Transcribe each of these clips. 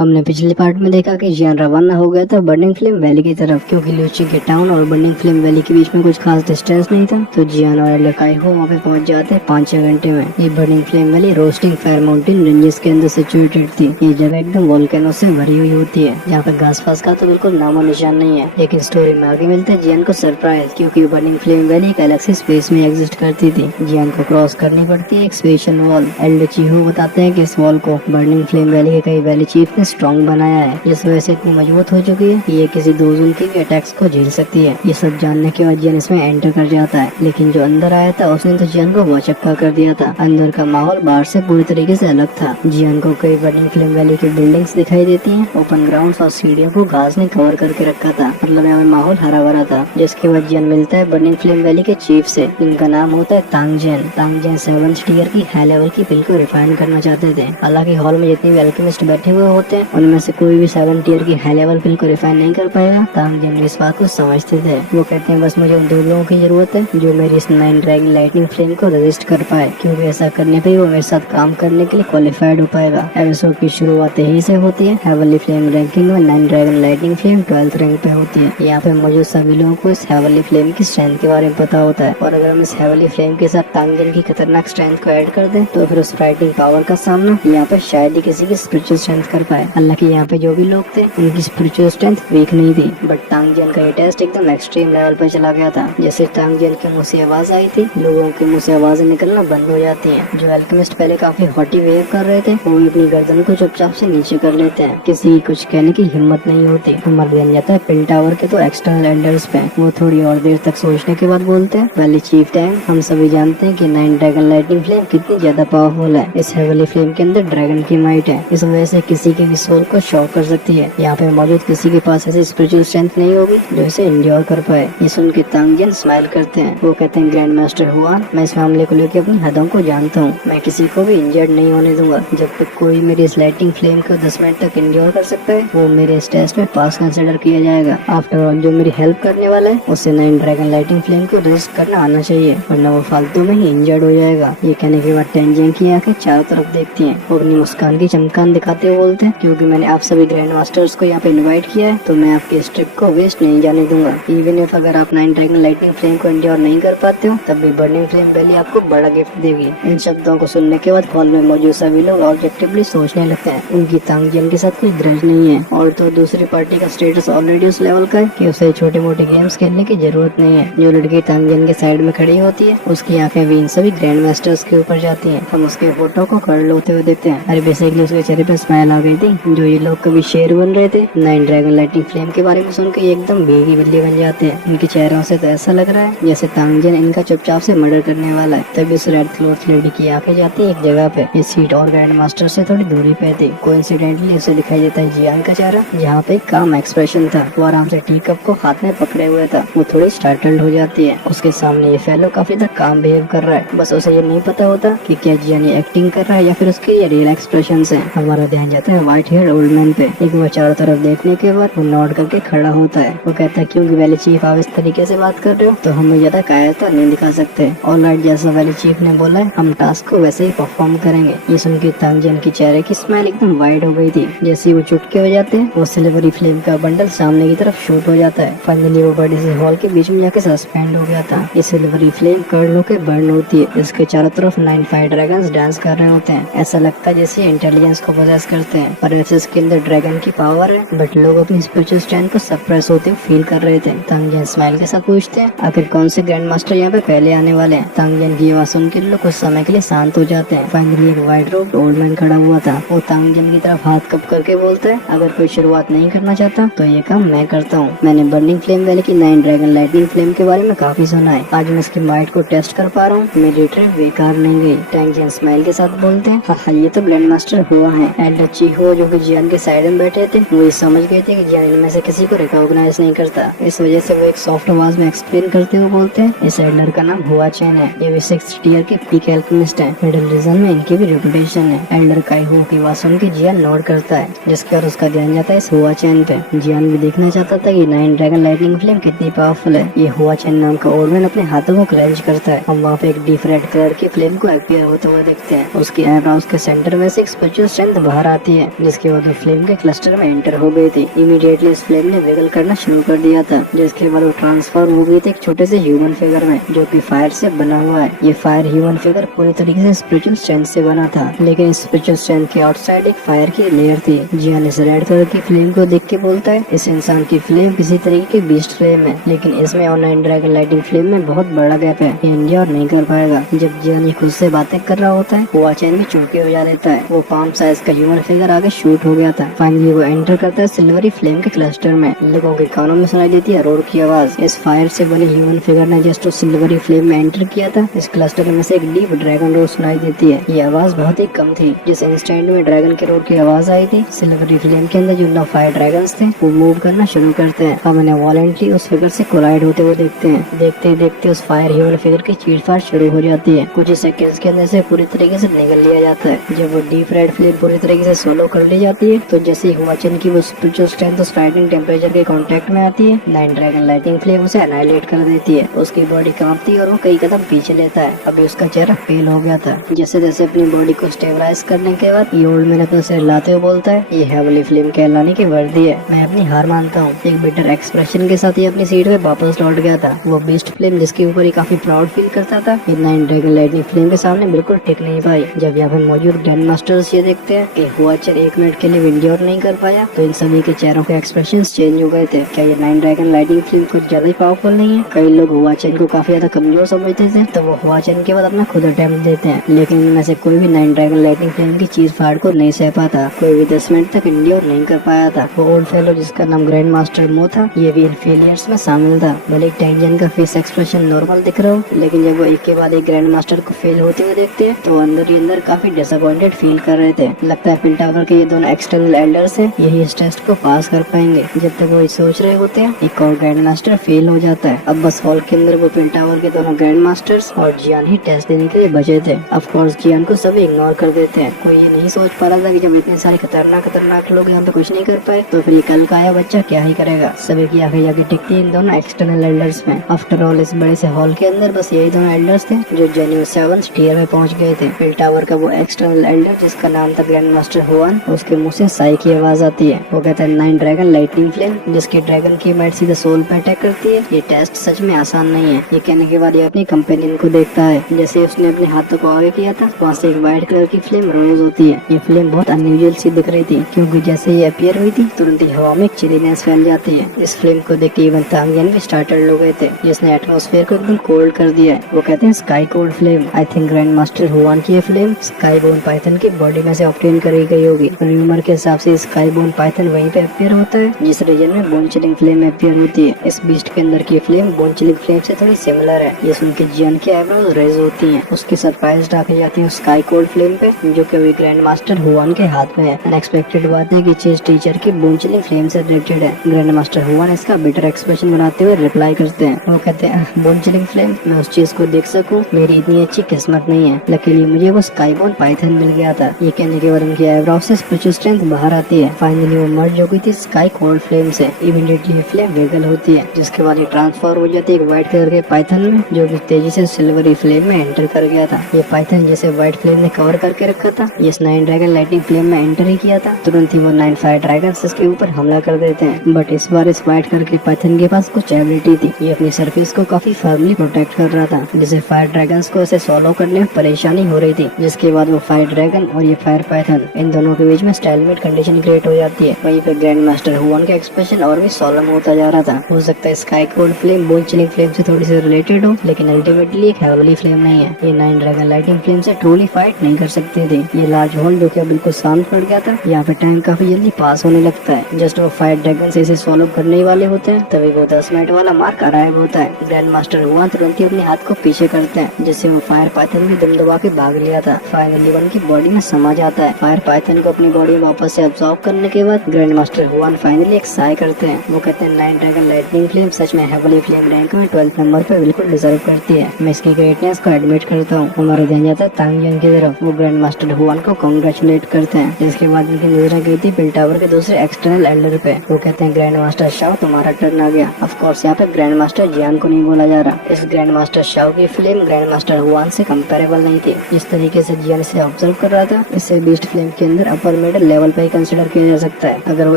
हमने पिछले पार्ट में देखा कि जियान रवाना हो गया था बर्निंग फ्लेम वैली की तरफ, क्योंकि ल्यूची के टाउन और बर्निंग फ्लेम वैली के बीच में कुछ खास डिस्टेंस नहीं था। तो जियान और एल्डर काइहो वहाँ पे पहुंच जाते 5-6 घंटे में। ये burning flame valley roasting fire mountain ranges के अंदर सिचुएटेड थी। ये जगह एकदम वोल्केनो से भरी हुई होती है, जहाँ पे घास फास का तो बिल्कुल नामो निशान नहीं है। लेकिन स्टोरी में आगे मिलता है जियान को सरप्राइज, क्योंकि बर्निंग फ्लेम वैली एक अलग सी स्पेस में एग्जिस्ट करती थी। जियान को क्रॉस करनी पड़ती है एक स्पेशल वॉल। एल्डर चीहो बताते हैं कि इस वॉल को बर्निंग फ्लेम वैली के कई वैली चीफ ने स्ट्रॉन्ग बनाया है, जिस वजह से इतनी मजबूत हो चुकी है कि ये किसी दोजून के भी अटैक्स को झेल सकती है। ये सब जानने के बाद जियान इसमें एंटर कर जाता है, लेकिन जो अंदर आया था उसने तो जियान को वचक्का कर दिया था। अंदर का माहौल बाहर से पूरी तरीके से अलग था। जियान को कई बर्निंग फ्लेम वैली की बिल्डिंग्स दिखाई देती हैं। ओपन ग्राउंड और सीढ़ियों को घास ने कवर करके रखा था, मतलब यहाँ माहौल हरा भरा था। जिसके बाद जियान मिलता है बर्निंग फ्लेम वैली के चीफ से, जिनका नाम होता है तांगजेन। तांगजेन 7th टियर की हाई लेवल की बिल को रिफाइन करना चाहते थे। हालांकि हॉल में जितने भी अल्केमिस्ट बैठे हुए होते हैं उनमें से कोई भी 7 टियर की हाई लेवल बिल को रिफाइन नहीं कर पाएगा। तांगजेन इस बात को समझते थे। वो कहते हैं बस मुझे उन 2 लोगों की जरूरत है जो मेरी इस 9 ड्रैगन लाइटनिंग फ्लेम को रेजिस्ट कर पाए, क्योंकि ऐसा करने पे वो मेरे साथ काम करने के लिए क्वालिफाइड हो पाएगा। एपिसोड की शुरुआत यही से होती है। हेवनली फ्लेम रैंकिंग में 9 dragon lightning flame 12th rank पे होती है। यहाँ पे मौजूद सभी लोगों को इस हेवनली फ्लेम की स्ट्रेंथ के बारे में पता होता है, और अगर हम इस हेवनली फ्लेम के साथ तांगजेन की खतरनाक स्ट्रेंथ को ऐड कर दें तो फिर उस फाइटिंग पावर का सामना यहाँ पे शायद ही किसी की स्पिरिचुअल स्ट्रेंथ कर पाए। हालांकि यहाँ पे जो भी लोग थे उनकी स्पिरिचुअल स्ट्रेंथ वीक नहीं थी, बट तांगजेन का ये टेस्ट एकदम एक्सट्रीम लेवल पे चला गया था। जैसे तांगजेन के मुंह से आवाज आई थी, लोगों के मुंह से आवाजें निकलना बंद हो जाती हैं। जो अल्केमिस्ट पहले काफी हॉटी बिहेव कर रहे थे वो अपनी गर्दन को चुपचाप से नीचे कर लेते हैं। किसी की कुछ कहने की हिम्मत नहीं होती। मर बन जाता है पिल टावर के तो एक्सटर्नल एल्डर्स पे। वो थोड़ी और देर तक सोचने के बाद बोलते हैं, पहले चीफ टैंग, हम सभी जानते हैं कि 9 ड्रैगन लाइटनिंग फ्लेम कितनी ज्यादा पावरफुल है। इस हेवनली फ्लेम के अंदर ड्रैगन की माइट है, इस वजह से किसी की भी सोल को शॉक कर सकती है। यहाँ पे मौजूद किसी के पास ऐसी स्पिरिचुअल स्ट्रेंथ नहीं होगी जो इसे एंड्योर कर पाए। ये सुन के तांगजेन स्माइल करते हैं। वो कहते हैं, ग्रैंड मास्टर हुआन, मैं इस मामले को लेकर अपनी हदों को जानता हूँ। मैं किसी को भी इंजर्ड नहीं होने दूंगा। जब तक कोई मेरी इस लाइटिंग फ्लेम को 10 मिनट तक एंड्योर कर सकता है वो मेरे इस टेस्ट में पास कंसिडर किया जाएगा। आफ्टर ऑल जो मेरी हेल्प करने वाला है उसे 9 ड्रैगन लाइटिंग फ्लेम को रेजिस्ट करना आना चाहिए, वरना वो फालतू में ही इंजर्ड हो जाएगा। ये कहने के बाद तांगजेन की आंखें चारों तरफ देखती हैं। वो अपनी मुस्कान की चमकान दिखाते हुए बोलते हैं, क्योंकि मैंने आप सभी ग्रैंड मास्टर्स को यहाँ पे इनवाइट किया है तो मैं आपकी इस ट्रिप को वेस्ट नहीं जाने दूंगा। इवन इफ अगर आप 9 ड्रैगन लाइटनिंग फ्लेम को एंड्योर नहीं कर पाते हो तब भी बर्निंग फ्लेम वैली आपको बड़ा गिफ्ट देगी। इन शब्दों को सुनने के बाद हॉल में मौजूद सभी लोग ऑब्जेक्टिवली सोचने लगते हैं। उनकी तांगजेन के साथ कोई ग्रज नहीं है, और तो दूसरी पार्टी का स्टेटस ऑलरेडी उस लेवल का है कि उसे छोटे मोटे गेम्स खेलने की जरूरत नहीं है। जो लड़की तांगजेन के साइड में खड़ी होती है उसकी आंखें भी इन सभी ग्रैंड मास्टर्स के ऊपर जाती हैं। हम उसके फोटो को खड़े होते हुए देखते हैं। अरे बेसिकली उसके चेहरे पे स्माइल आ गई थी। जो ये लोग कभी शेर बन रहे थे 9 ड्रैगन लाइटनिंग फ्लेम के बारे में सुन के एकदम भीगी बिल्ली बन जाते हैं। इनके चेहरों से तो ऐसा लग रहा है जैसे तांगजेन इनका चुपचाप से मर्डर करने वाला है। तभी उस रेड क्लॉथ लेडी की आंखें जाती है एक जगह पे। ये सीट और ग्रैंड मास्टर से थोड़ी दूरी पे थी। कोइंसिडेंटली उसे दिखाई देता है जियान का चेहरा, जहाँ पे काम एक्सप्रेशन था। वो आराम से टी कप को हाथ में पकड़े हुए था। वो थोड़ी स्टार्टल्ड हो जाती है। उसके सामने ये फेलो काफी तक काम बिहेव कर रहा है। बस उसे ये नहीं पता होता कि क्या जियान ये एक्टिंग कर रहा है या फिर उसके ये रियल एक्सप्रेशन है। हमारा ध्यान जाता है व्हाइट हेयर ओल्ड मैन पे। एक बार चारों तरफ देखने के बाद वो नोट करके खड़ा होता है। वो कहता है, क्योंकि वैली चीफ आप इस तरीके से बात कर रहे हो तो हमें ज्यादा कायरता नहीं दिखा सकते। ऑलराइट, जैसा वैली चीफ ने बोला है हम टास्क को वैसे ही परफॉर्म करेंगे। ये सुन के तांगजेन की चेहरे की स्माइल एकदम वाइड हो गई थी। जैसे वो चुटके हो जाते हैं वो सिल्वरी फ्लेम का बंडल सामने की तरफ शूट हो जाता है। फाइनली वो बड़े से हॉल के बीच में जाके सस्पेंड हो गया था। ये सिल्वरी फ्लेम कर्ल होकर बर्न होती है। इसके चारों तरफ 9 फायर ड्रैगन्स डांस कर रहे होते हैं। ऐसा लगता है जैसे इंटेलिजेंस को पोजेस करते हैं। पर वैसे इसके अंदर ड्रैगन की पावर है, बट लोग अपनी स्पिरिचुअल स्ट्रेंथ को सप्रेस होते हुए फील कर रहे थे। तांगजेन स्माइल के साथ पूछते हैं, आखिर कौन से ग्रैंड मास्टर यहाँ पे पहले आने वाले हैं। तांगजेन की आवाज सुन के लोग कुछ समय के लिए शांत हो जाते हैं। फाइनली एक व्हाइट रोब ओल्ड मैन खड़ा हुआ था। वो तांगजेन की तरफ हाथ कप करके बोलता है, अगर कोई शुरुआत नहीं करना चाहता तो ये काम मैं करता हूँ। मैंने बर्निंग फ्लेम वैली की 9 ड्रैगन लाइटनिंग फ्लेम के बारे में काफी सुना है। आज मैं इसकी माइट को टेस्ट कर पा रहा हूँ। मेरी ट्रिप बेकार नहीं गई। तांगजेन स्माइल के साथ बोलते हैं, हाँ ये तो ग्रैंड मास्टर हुआ है। एल्डर चीहो जो कि जियान के साइड में बैठे थे वो ये समझ गए थे कि जियान इनमें से किसी को रिकॉग्नाइज नहीं करता। इस वजह से वो एक सॉफ्ट आवाज में एक्सप्लेन करते हुए बोलते हैं, इस एल्डर का नाम हुआ चैन है। ये भी 6th टियर के पीक एल्केमिस्ट है। मिडिल रीजन में इनकी भी रेपुटेशन है। एल्डर काइहो की आवाज सुन के जियान नोट करता है, जिसके और उसका ध्यान जाता है इस हुआ चैन पे। जियान भी देखना चाहता था कि 9 ड्रैगन लाइटनिंग फ्लेम कितनी पावरफुल है। ये हुआ चैन नाम का ओल्ड मैन अपने हाथों को क्लेंच करता है। हम वहाँ पे एक डीप रेड कलर की फ्लेम को अपीयर होते हुए देखते हैं। उसकी आईब्रोज के सेंटर में से एक स्पिरिचुअल स्ट्रेंथ बाहर आती है, जिसके बाद वो फ्लेम के क्लस्टर में एंटर हो गई थी। इमीडिएटली इस फ्लेम ने विगल करना शुरू कर दिया था, जिसके बाद वो ट्रांसफॉर्म हो गई थी एक छोटे से ह्यूमन फिगर में, जो कि फायर से बना हुआ है। ये फायर ह्यूमन फिगर पूरी तरीके से स्पिरिचुअल स्ट्रेंथ से बना था, लेकिन इस स्पिरिचुअल स्ट्रेंथ के आउटसाइड एक फायर की लेयर थी। जियान इस रेड कलर की फ्लेम को देख के बोलता है, इस इंसान की फ्लेम किसी तरीके की बीस्ट फ्लेम है, लेकिन इसमें और नाइन ड्रैगन लाइटिंग फ्लेम में बहुत बड़ा गैप है, ये इंडिया नहीं कर पाएगा। जब जियान ये खुद से बातें कर रहा होता है, हुआ चैन भी चुटकी बजा देता है। वो पाम साइज का ह्यूमन फिगर आगे शूट हो गया था। फाइनली वो एंटर करता है सिल्वरी फ्लेम के क्लस्टर में। लोगों के कानों में सुनाई देती है रोड की आवाज। इस फायर से बने ह्यूमन फिगर ने जस्ट उस सिल्वरी फ्लेम में एंटर किया था। इस क्लस्टर में से एक डीप ड्रैगन रोड सुनाई देती है। ये आवाज बहुत ही कम थी। जिस इंस्टेंट में ड्रैगन के रोड की आवाज आई थी, सिल्वरी फ्लेम के अंदर जो 9 फायर ड्रैगन्स थे वो मूव करना शुरू करते हैं। हम इन्हें वॉलेंटली उस फिगर से कोलाइड होते हुए देखते हैं। देखते ही देखते उस फायर ह्यूमन फिगर की चीरफाड़ शुरू हो जाती है। कुछ ही सेकंड्स के अंदर से पूरी तरीके से निगल लिया जाता है। जब वो डीप रेड फ्लेम पूरी तरीके से सोलो कर ली जाती है, तो जैसे ही हुआचन की वो स्पिरिचुअल स्ट्रेंथ उस फ्राइटनिंग टेम्परेचर के कांटेक्ट में आती है, नाइन ड्रैगन लाइटिंग फ्लेम उसे एनाइलेट कर देती है। उसकी बॉडी कांपती है और वो कई कदम पीछे लेता है। अभी उसका चेहरा फेल हो गया था। जैसे जैसे अपनी बॉडी को स्टेबलाइज करने के बाद ये ओल्ड मैन अपने सिर लाते हुए बोलता है, ये हेवली फ्लेम कहलाने की वर्दी है, मैं अपनी हार मानता हूँ। एक बिटर एक्सप्रेशन के साथ ये अपनी सीट पे वापस लौट गया था। वो बीस्ट फ्लेम जिसके ऊपर ये काफी प्राउड फील करता था, ये नाइन ड्रैगन लाइटिंग फ्लेम के सामने बिल्कुल टिक नहीं पाई। जब यहाँ पे मौजूद ग्रैंड मास्टर्स ये देखते हैं कि हुआचन 1 मिनट के लिए इंड्योर नहीं कर पाया, तो इन सभी के चेहरों के एक्सप्रेशंस चेंज हो गए थे। क्या ये नाइन ड्रैगन लाइटिंग फ्लेम कुछ ज्यादा ही पावरफुल नहीं है? कई लोग हुआचन को काफी ज्यादा कमजोर समझते थे, तो वो हुआचन के बाद अपना खुद अटेम्प्ट देते हैं, लेकिन इनमें से कोई भी नाइन ड्रैगन लाइटिंग फ्लेम की चीज फाड़ को नहीं सह पाता। कोई भी 10 मिनट तक इंड्योर नहीं कर पाया था। वो ओल्ड फेलो जिसका नाम ग्रैंड मास्टर मो था, ये भी इन फेलियर्स में शामिल था। भले टैंजन का फेस एक्सप्रेशन नॉर्मल दिख रहा हो, लेकिन जब वो एक के बाद एक ग्रैंड मास्टर को फेल होते हुए देखते हैं, तो अंदर ही अंदर काफी डिसअपॉइंटेड फील कर रहे थे। लगता है पेंटावर के ये दोनों एक्सटर्नल एल्डर्स हैं, यही इस टेस्ट को पास कर पाएंगे। जब तक वो सोच रहे होते हैं, एक और ग्रैंड मास्टर फेल हो जाता है। अब बस हॉल के अंदर वो पेंटावर के दोनों ग्रैंड मास्टर्स और जियान ही टेस्ट देने के लिए बचे थे। ऑफ कोर्स जियान को सभी इग्नोर कर देते हैं। कोई ये नहीं सोच पा रहा था कि जब इतने सारे खतरनाक लोग यहाँ पे कुछ नहीं कर पाए, तो फिर ये कल का आया बच्चा क्या ही करेगा। सभी की आंखें जाके टिकती इन दोनों एक्सटर्नल एल्डर्स में। आफ्टर ऑल इस बड़े से हॉल के अंदर बस यही दोनों एल्डर्स थे जो जेन्यू 7 टियर में पहुंच गए थे। पेंटावर का वो एक्सटर्नल एल्डर जिसका नाम था ग्रैंड मास्टर हुआन, उसके मुंह से साई की आवाज आती है। वो कहता है, नाइन ड्रैगन लाइटनिंग फ्लेम जिसकी ड्रैगन की मैट सीधा सोल पे अटैक करती है, ये टेस्ट सच में आसान नहीं है। ये कहने के बाद ये अपनी कंपेनियन को देखता है। जैसे उसने अपने हाथों को आगे किया था, वहाँ से एक व्हाइट कलर की फ्लेम रोज होती है। ये फ्लेम बहुत अनयूजुअल सी दिख रही थी, क्योंकि जैसे ये अपीयर हुई थी, तुरंत ही हवा में चिलीनेस फैल जाती है। इस फ्लेम को देख के इवन तांगियन भी स्टार्टर्ड हो गए थे, जिसने एटमॉस्फेयर को एकदम कोल्ड कर दिया है। वो कहते हैं sky cold flame. I think grand master Hwan की ये फ्लेम स्काई बोन पाइथन की बॉडी में से ऑब्टेन करी गई होगी। र्यूमर के हिसाब से स्काई बोन पाइथन वहीं पे अपीयर होता है जिस रीजन में बोन चिलिंग फ्लेम अपीयर होती है। इस बीस्ट के अंदर की फ्लेम बोन चिलिंग फ्लेम से थोड़ी सिमिलर है। ये सुन के जियान की आईब्रोज रेज होती हैं। उसकी सरप्राइज आंखें जाती हैं स्काई कोल्ड फ्लेम पे, जो कि अभी ग्रैंड मास्टर हुआन के हाथ में है। अनएक्सपेक्टेड बात है कि चेस टीचर की बोन चिलिंग फ्लेम से रिलेटेड है। ग्रैंड मास्टर हुआन इसका बिटर एक्सप्रेशन बनाते हुए रिप्लाई करते हैं। वो कहते हैं, बोन चिलिंग फ्लेम, मैं उस चीज को देख सकूं, मेरी इतनी अच्छी किस्मत नहीं है। लकीली मुझे वो स्काई बोन पाइथन मिल गया था। ये कहने के बाद उनकी आईब्रो से स्पिरिचुअल स्ट्रेंथ बाहर आती है। फाइनली वो मर्ज हो गई थी स्काई कोल्ड फ्लेम से। इमीडिएटली फ्लेम वेगल होती है, जिसके बाद ये ट्रांसफॉर्म हो जाती है एक व्हाइट कलर के पाइथन में, जो कि तेजी से सिल्वरी फ्लेम में एंटर कर गया था। ये पाइथन जैसे व्हाइट फ्लेम ने कवर करके रखा था, ये नाइन ड्रैगन लाइटिंग फ्लेम में एंटर ही किया था। तुरंत ही वो 9 फायर ड्रैगन इसके ऊपर हमला कर देते हैं। बट इस बार इस व्हाइट कलर के पाइथन के पास कुछ एबिलिटी थी। ये अपनी सरफेस को काफी फर्मली प्रोटेक्ट कर रहा था, जिससे फायर ड्रैगन्स को इसे सॉलो करने में परेशानी हो रही थी। जिसके बाद वो फायर ड्रैगन और ये फायर पाइथन, इन दोनों के बीच में स्टाइलमेट कंडीशन क्रिएट हो जाती है। वहीं पे ग्रैंड मास्टर हुआन का एक्सप्रेशन और भी सोलम होता जा रहा था। हो सकता है sky cold flame bone chilling flame से थोड़ी सी रिलेटेड हो, लेकिन अल्टीमेटली एक हेवली फ्लेम नहीं है। ये नाइन ड्रैगन लाइटिंग फ्लेम से ट्रूली फाइट नहीं कर सकते थे। ये लार्ज हॉल जो कि बिल्कुल शांत पड़ गया था, यहाँ पे टाइम काफी जल्दी पास होने लगता है। जस्ट वो फायर ड्रैगन से इसे सॉल्व करने ही वाले होते हैं, तभी वो 10 मिनट वाला मार्क अराइव होता है। ग्रैंड मास्टर हुआन तुरंत ही अपने हाथ को पीछे करते हैं, जिससे वो फायर पाइथन भी दम दबा के भाग लिया था। फाइनली उनकी बॉडी में समा जाता है। फायर पाइथन को अपनी बॉडी में वापस से अब्सॉर्ब करने के बाद ग्रैंड मास्टर हुआन फाइनली एक साय करते हैं। वो कहते हैं, नाइन ड्रैगन लाइटनिंग फ्लेम सच में हेवली फ्लेम रैंक में 12th नंबर पे बिल्कुल डिजर्व करती है। मैं इसकी ग्रेटनेस को एडमिट करता हूँ। हमारा ध्यान जाता है तांगियन की तरफ। वो ग्रैंड मास्टर हुआन को कांग्रेचुलेट करते हैं, जिसके बाद उनकी नजर गई थी बिल टावर के दूसरे एक्सटर्नल एल्डर पे। वो कहते हैं, ग्रैंड मास्टर शाओ, तुम्हारा टर्न आ गया। ऑफ कोर्स यहाँ पे ग्रैंड मास्टर जियान को नहीं बोला जा रहा। इस ग्रैंड मास्टर शाओ की फ्लेम ग्रैंड मास्टर हुआन से कंपेरेबल नहीं थी। जिस तरीके से जियान इसे ऑब्जर्व कर रहा था, इससे बीस्ट फ्लेम के अंदर अपर ट्रांसफॉर्मेटर लेवल पे ही कंसिडर किया जा सकता है। अगर वो